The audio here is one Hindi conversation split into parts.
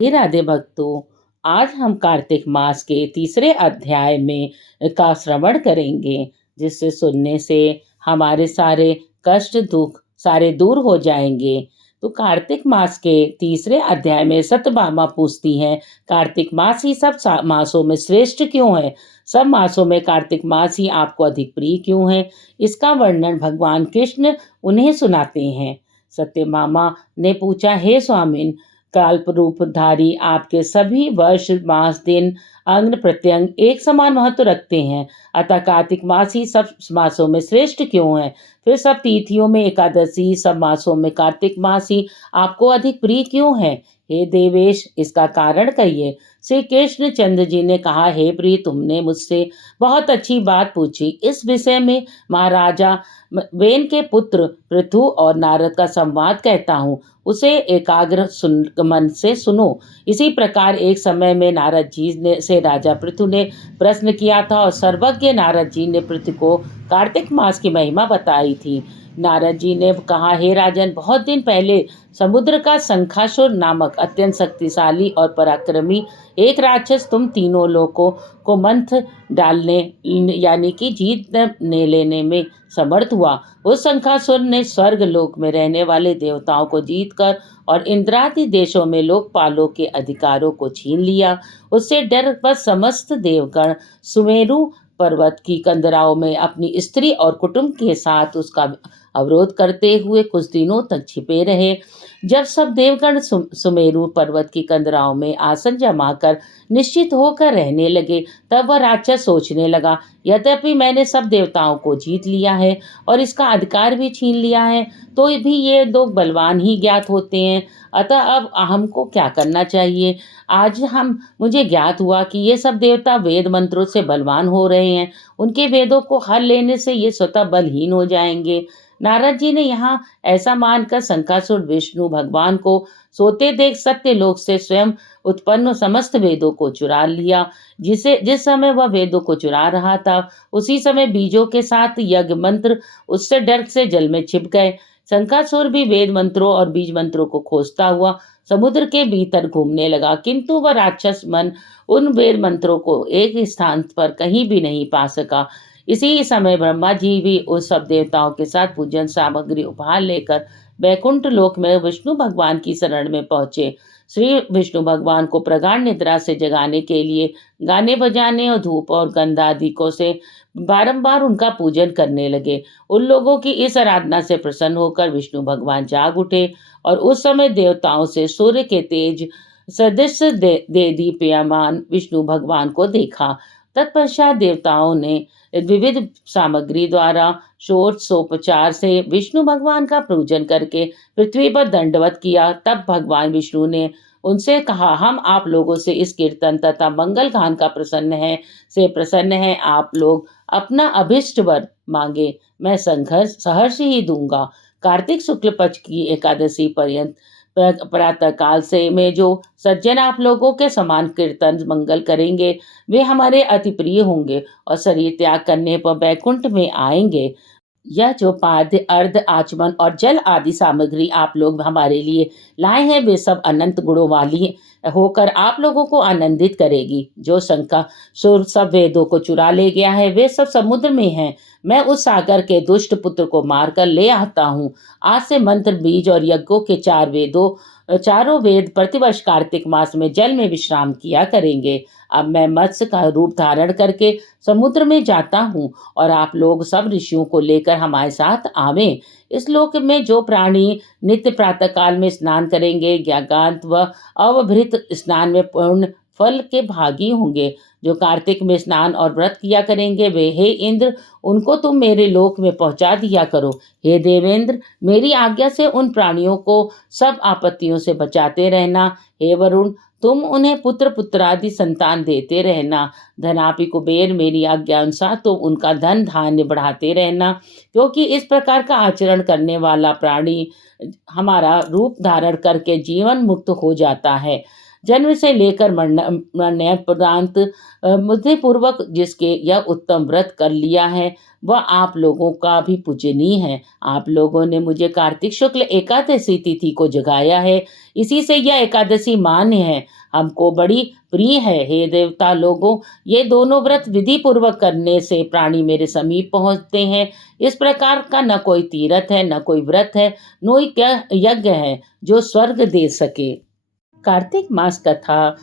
हे राधे भक्तों, आज हम कार्तिक मास के तीसरे अध्याय में का श्रवण करेंगे, जिससे सुनने से हमारे सारे कष्ट दुख सारे दूर हो जाएंगे। तो कार्तिक मास के तीसरे अध्याय में सत्यभामा पूछती हैं, कार्तिक मास ही सब मासों में श्रेष्ठ क्यों है? सब मासों में कार्तिक मास ही आपको अधिक प्रिय क्यों है? इसका वर्णन भगवान कृष्ण उन्हें सुनाते हैं। सत्यभामा ने पूछा, हे स्वामिन, काल्प रूपधारी आपके सभी वर्ष मास दिन अंग प्रत्यंग एक समान महत्व रखते हैं, अतः कार्तिक मास ही सब मासों में श्रेष्ठ क्यों है? फिर सब तिथियों में एकादशी, सब मासों में कार्तिक मास ही आपको अधिक प्रिय क्यों है? हे देवेश, इसका कारण कहिए। श्री कृष्ण चंद्र जी ने कहा, हे प्रिय, तुमने मुझसे बहुत अच्छी बात पूछी। इस विषय में महाराजा वेन के पुत्र पृथु और नारद का संवाद कहता हूँ, उसे एकाग्र मन से सुनो। इसी प्रकार एक समय में नारद जी ने से राजा पृथु ने प्रश्न किया था और सर्वज्ञ नारद जी ने पृथु को कार्तिक मास की महिमा बताई थी। नारद जी ने कहा, हे राजन, बहुत दिन पहले समुद्र का शंखासुर नामक अत्यंत शक्तिशाली और पराक्रमी एक राक्षस तुम तीनों लोगों को मंथ डालने यानी कि जीत ने लेने में समर्थ हुआ। उस शंखासुर ने स्वर्ग लोक में रहने वाले देवताओं को जीतकर और इंद्रादि देशों में लोकपालों के अधिकारों को छीन लिया। उससे डरकर समस्त देवगण सुमेरु पर्वत की कंदराओं में अपनी स्त्री और कुटुंब के साथ उसका अवरोध करते हुए कुछ दिनों तक छिपे रहे। जब सब देवगण सुमेरु पर्वत की कंदराओं में आसन जमाकर निश्चित होकर रहने लगे, तब वह राक्षस सोचने लगा, यद्यपि मैंने सब देवताओं को जीत लिया है और इसका अधिकार भी छीन लिया है, तो भी ये दो बलवान ही ज्ञात होते हैं। अतः अब हमको क्या करना चाहिए? आज हम मुझे ज्ञात हुआ कि ये सब देवता वेद मंत्रों से बलवान हो रहे हैं। उनके वेदों को हर लेने से ये स्वतः बलहीन हो जाएंगे। नारद जी ने यहाँ ऐसा मानकर शंखासुर विष्णु भगवान को सोते देख सत्यलोक से स्वयं उत्पन्न समस्त वेदों को चुरा लिया। जिस समय वह वेदों को चुरा रहा था, उसी समय बीजों के साथ यज्ञ मंत्र उससे डर से जल में छिप गए। शंखासुर भी वेद मंत्रों और बीज मंत्रों को खोजता हुआ समुद्र के भीतर घूमने लगा, किंतु वह राक्षस मन उन वेद मंत्रों को एक स्थान पर कहीं भी नहीं पा सका। इसी समय ब्रह्मा जी भी उस सब देवताओं के साथ पूजन सामग्री उपहार लेकर बैकुंठ लोक में विष्णु भगवान की शरण में पहुंचे। श्री विष्णु भगवान को प्रगाढ़ निद्रा से जगाने के लिए गाने बजाने और धूप और गंधादिकों से बारंबार उनका पूजन करने लगे। उन लोगों की इस आराधना से प्रसन्न होकर विष्णु भगवान जाग उठे और उस समय देवताओं से सूर्य के तेज सदृश दे दीप्यमान विष्णु भगवान को देखा। तत्पश्चात देवताओं ने विविध सामग्री द्वारा षोडशोपचार से विष्णु भगवान का पूजन करके पृथ्वी पर दंडवत किया। तब भगवान विष्णु ने उनसे कहा, हम आप लोगों से इस कीर्तन तथा मंगल गान का प्रसन्न है। आप लोग अपना अभिष्ट वर मांगे, मैं संघर्ष सहर्ष ही दूंगा। कार्तिक शुक्ल पक्ष की एकादशी पर्यंत प्रातः काल से में जो सज्जन आप लोगों के समान कीर्तन मंगल करेंगे, वे हमारे अति प्रिय होंगे और शरीर त्याग करने पर बैकुंठ में आएंगे। यह जो पाद्य अर्ध आचमन और जल आदि सामग्री आप लोग हमारे लिए लाए हैं, वे सब अनंत गुणों वाली होकर आप लोगों को आनंदित करेगी। जो शंका सुर सब वेदों को चुरा ले गया है, वे सब समुद्र में हैं। मैं उस सागर के दुष्ट पुत्र को मारकर ले आता हूँ। आज से मंत्र बीज और यज्ञों के चारों वेद प्रतिवर्ष कार्तिक मास में जल में विश्राम किया करेंगे। अब मैं मत्स्य का रूप धारण करके समुद्र में जाता हूँ और आप लोग सब ऋषियों को लेकर हमारे साथ आवें। इस लोक में जो प्राणी नित्य प्रातः काल में स्नान करेंगे, ज्ञागांत व अवभृत स्नान में पूर्ण फल के भागी होंगे। जो कार्तिक में स्नान और व्रत किया करेंगे, वे हे इंद्र, उनको तुम मेरे लोक में पहुंचा दिया करो। हे देवेंद्र, मेरी आज्ञा से उन प्राणियों को सब आपत्तियों से बचाते रहना। हे वरुण, तुम उन्हें पुत्र पुत्रादि संतान देते रहना। धनापि कुबेर, मेरी आज्ञा अनुसार तुम उनका धन धान्य बढ़ाते रहना, क्योंकि इस प्रकार का आचरण करने वाला प्राणी हमारा रूप धारण करके जीवन मुक्त हो जाता है। जन्म से लेकर मरने पर्यंत बुद्धिपूर्वक जिसके यह उत्तम व्रत कर लिया है, वह आप लोगों का भी पूजनीय है। आप लोगों ने मुझे कार्तिक शुक्ल एकादशी तिथि को जगाया है, इसी से यह एकादशी मान्य है, हमको बड़ी प्रिय है। हे देवता लोगों, ये दोनों व्रत विधि पूर्वक करने से प्राणी मेरे समीप पहुँचते हैं। इस प्रकार का न कोई तीर्थ है, न कोई व्रत है, न कोई यज्ञ है जो स्वर्ग दे सके। कार्तिक मास कथा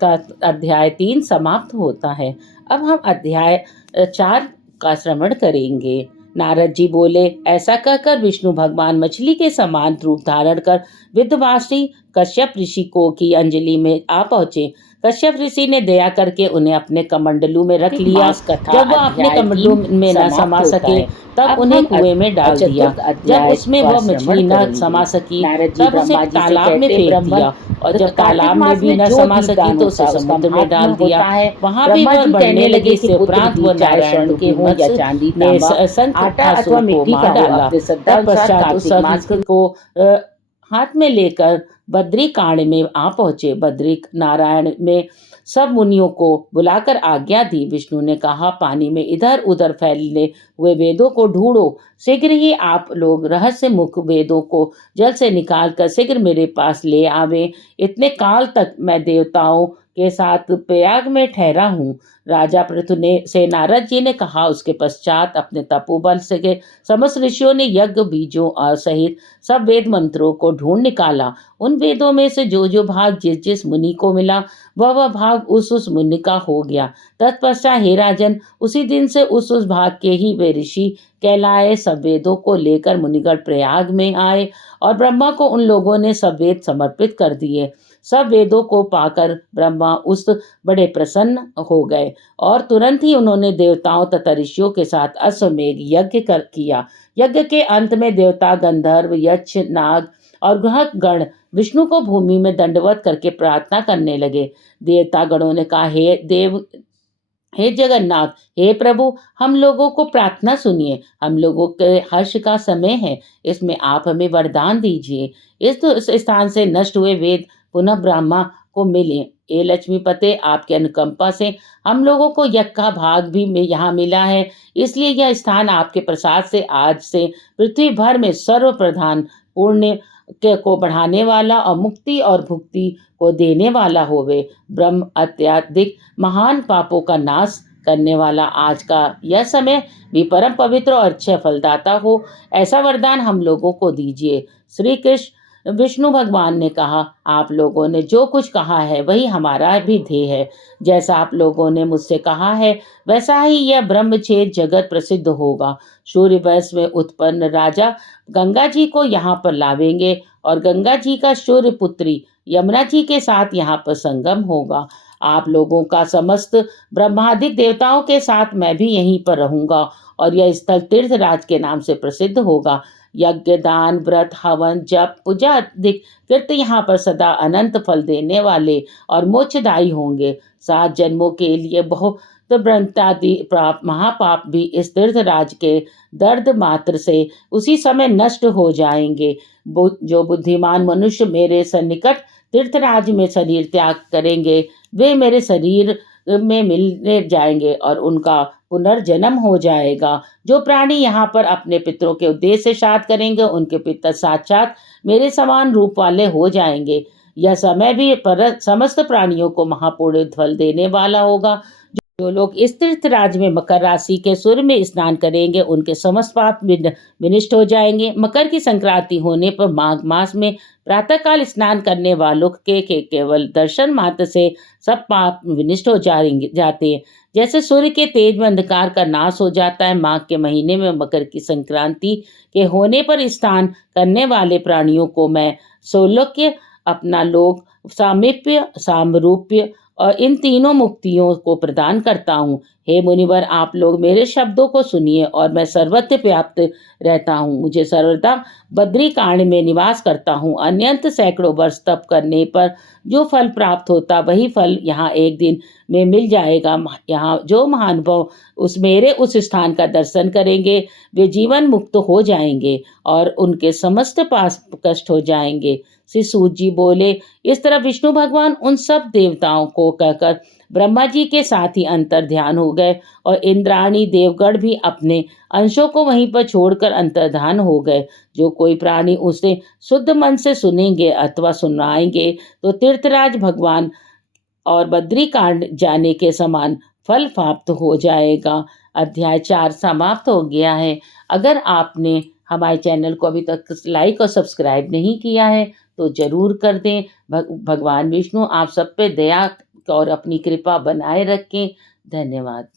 का अध्याय 3 समाप्त होता है। अब हम अध्याय 4 का श्रवण करेंगे। नारद जी बोले, ऐसा कहकर विष्णु भगवान मछली के समान रूप धारण कर विंध्यवासिनी कश्यप ऋषि को की अंजलि में आ पहुंचे। कश्यप ऋषि ने दया करके उन्हें अपने कमंडलू में रख लिया। जब वह अपने कमंडलू में न समा सके तब उन्हें कुएं में डाल दिया। जब उसमें वह मछली न समा सकी तब उसे तालाब में फेंक दिया, और जब तालाब में भी न समा सकी तो उसे समुद्र में डाल दिया। वहां भी वह बढ़ने लगे। इसके उपरांत वह नारायण के मत्स्य ने शंखपासुर को मार डाला। तत्पश्चात उस शंख को हाथ में लेकर बद्री कांड में आ पहुंचे। बद्री नारायण में सब मुनियों को बुलाकर आज्ञा दी। विष्णु ने कहा, पानी में इधर उधर फैले हुए वेदों को ढूंढो। शीघ्र ही आप लोग रहस्य मुख वेदों को जल से निकाल कर शीघ्र मेरे पास ले आवे। इतने काल तक मैं देवताओं के साथ प्रयाग में ठहरा हूँ। राजा पृथु से नारद जी ने कहा। उसके पश्चात अपने तपोबल से समस्त ऋषियों ने यज्ञ बीजों और सहित सब वेद मंत्रों को ढूंढ निकाला। उन वेदों में से जो भाग जिस जिस मुनि को मिला वह भाग उस मुनि का हो गया। तत्पश्चात हे राजन, उसी दिन से उस भाग के ही वे ऋषि कहलाए। सब वेदों को लेकर मुनिगण प्रयाग में आए और ब्रह्मा को उन लोगों ने सब वेद समर्पित कर दिए। सब वेदों को पाकर ब्रह्मा उस बड़े प्रसन्न हो गए और तुरंत ही उन्होंने देवताओं तथा ऋषियों के साथ अश्वमेध यज्ञ किया। यज्ञ के अंत में देवता, गंधर्व, यक्ष, नाग और ग्रह गण विष्णु को भूमि में दंडवत करके प्रार्थना करने लगे। देवता गणों ने कहा, हे देव, हे जगन्नाथ, हे प्रभु, हम लोगों को प्रार्थना सुनिए। हम लोगों के हर्ष का समय है, इसमें आप हमें वरदान दीजिए। इस स्थान से नष्ट हुए वेद पुनः ब्रह्मा को मिले। ए लक्ष्मीपते, आपके अनुकंपा से हम लोगों को यज्ञ का भाग भी यहाँ मिला है, इसलिए यह स्थान आपके प्रसाद से आज से पृथ्वी भर में सर्व प्रधान, पुण्य को बढ़ाने वाला और मुक्ति और भुक्ति को देने वाला होवे। ब्रह्म अत्यधिक महान पापों का नाश करने वाला आज का यह समय भी परम पवित्र और अच्छे फलदाता हो, ऐसा वरदान हम लोगों को दीजिए। श्री कृष्ण विष्णु भगवान ने कहा, आप लोगों ने जो कुछ कहा है वही हमारा भी ध्येय है। जैसा आप लोगों ने मुझसे कहा है वैसा ही यह ब्रह्मछेद जगत प्रसिद्ध होगा। सूर्य वंश में उत्पन्न राजा गंगा जी को यहाँ पर लावेंगे और गंगा जी का सूर्य पुत्री यमुना जी के साथ यहाँ पर संगम होगा। आप लोगों का समस्त ब्रह्मादिक देवताओं के साथ मैं भी यहीं पर रहूंगा और यह स्थल तीर्थराज के नाम से प्रसिद्ध होगा। यज्ञ, दान, व्रत, हवन, जप, पूजा आदि कृत्य यहाँ पर सदा अनंत फल देने वाले और मोक्षदायी होंगे। 7 जन्मों के लिए बहुत भ्रंतादि महापाप भी इस तीर्थराज के दर्द मात्र से उसी समय नष्ट हो जाएंगे। जो बुद्धिमान मनुष्य मेरे सन्निकट तीर्थराज में शरीर त्याग करेंगे वे मेरे शरीर में मिलने जाएंगे और उनका पुनर्जन्म हो जाएगा। जो प्राणी यहाँ पर अपने पितरों के उद्देश्य से श्राद्ध करेंगे उनके पितर साक्षात मेरे समान रूप वाले हो जाएंगे। यह समय भी पर समस्त प्राणियों को महापुण्य फल देने वाला होगा। जो लोग इस तीर्थराज में मकर राशि के सूर्य में स्नान करेंगे उनके समस्त पाप विनष्ट हो जाएंगे। मकर की संक्रांति होने पर माघ मास में प्रातःकाल स्नान करने वालों के केवल दर्शन मात्र से सब पाप विनष्ट हो जाते हैं। जैसे सूर्य के तेज में अंधकार का नाश हो जाता है, माघ के महीने में मकर की संक्रांति के होने पर स्नान करने वाले प्राणियों को मैं सौलोक्य, अपना लोक, सामीप्य, सामरूप्य और इन तीनों मुक्तियों को प्रदान करता हूँ। हे मुनिवर, आप लोग मेरे शब्दों को सुनिए और मैं सर्वत्र व्याप्त रहता हूँ। मुझे सर्वदा बद्री कांड में निवास करता हूँ। अनंत सैकड़ों वर्ष तप करने पर जो फल प्राप्त होता वही फल यहाँ एक दिन में मिल जाएगा। यहाँ जो महानुभाव उस स्थान का दर्शन करेंगे वे जीवन मुक्त हो जाएंगे और उनके समस्त पाप कष्ट हो जाएंगे। श्री सूत जी बोले। इस तरह विष्णु भगवान उन सब देवताओं को कहकर ब्रह्मा जी के साथ ही अंतर ध्यान हो गए और इंद्राणी देवगढ़ भी अपने अंशों को वहीं पर छोड़कर अंतर्धान हो गए। जो कोई प्राणी उसे शुद्ध मन से सुनेंगे अथवा सुनाएंगे तो तीर्थराज भगवान और बद्री कांड जाने के समान फल प्राप्त हो जाएगा। अध्याय 4 समाप्त हो गया है। अगर आपने हमारे चैनल को अभी तक लाइक और सब्सक्राइब नहीं किया है तो जरूर कर दें। भगवान विष्णु आप सब पे दया और अपनी कृपा बनाए रखें। धन्यवाद।